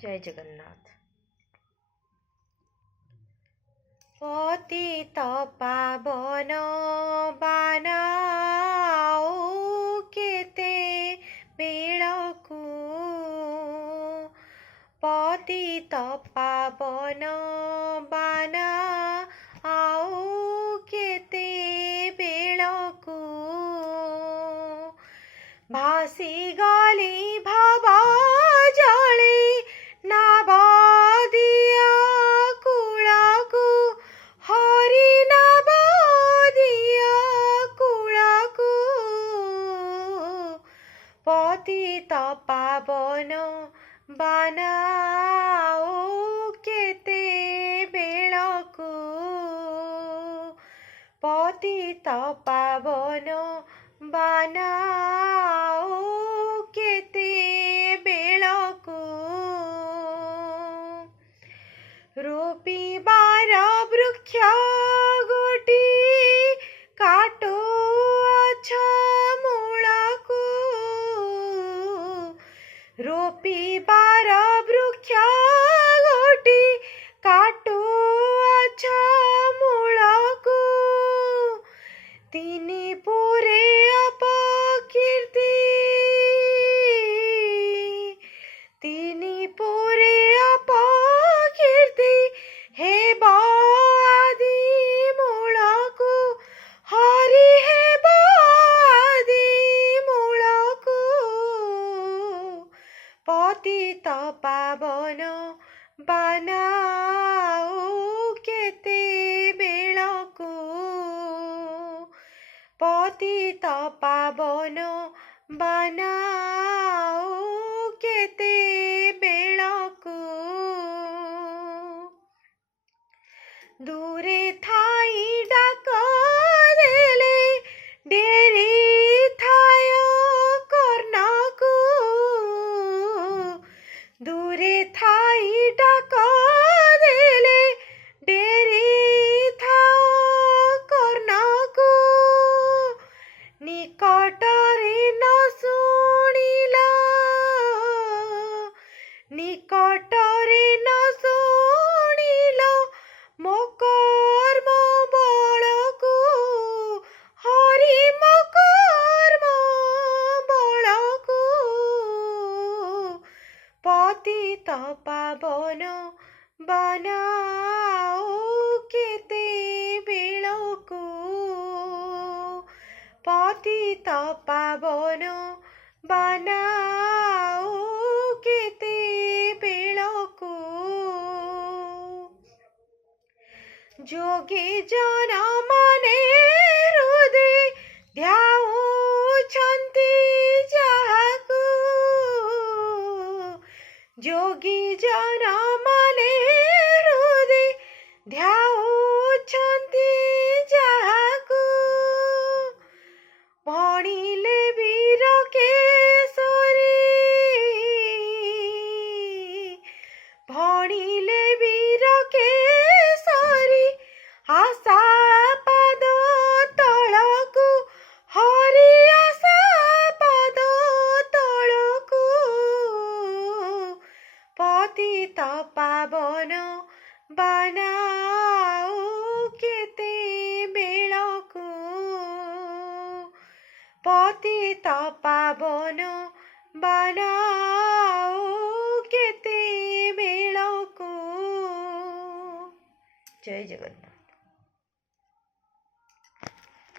जय जगन्नाथ। पतित पावन बानाओ केते बेळकु, पतित पावन बानाओ केते बेळकु, भासी गली भव जले नाभ दिया कूलकु, हरि नाभ दिया कूलकु, पतित पावन बानाओ केते बेळकु, पतित पावन बानाओ केते बेळकु, रोपिबार वृक्ष गोटी काटो अछ मूलकु, रोपिबार वृक्ष गोटी काटो अछ मूलकु, तिनी पुरे अपकीर्ति, तिनी पुरे अपकीर्ति हेब आदि मूलकु, हरि हेब आदि मूलकु, पतित पावन बानाओ केते बेळकु, पतित पावन बानाओ केते बेळकु, दूरे थाई डाक देले डेरी थाय कर्णकु, दूरे थाई डाक देले डेरी थाय कर्णकु, निकटरे न शुणिल, निकटरे न शुणिल मो कर्म बळकु, हरि मो कर्म बळकु, पतित पावन बानाओ केते बेळकु, पतित पावन बानाओ केते बेळकु, जोगी जन मने हृदय ध्याउछन्ति जाहाकु, जोगी जन मने हृदय ध्याउछन्ति जाहाकु, भणिले वीर केशरी, भणिले वीर केशरी आशा पद तळकु, हरि आशा पद तळकु, पतित पावन बानाओ केते बेळकु, पतित पावन बानाओ केते बेळकु। जय जगन्नाथ।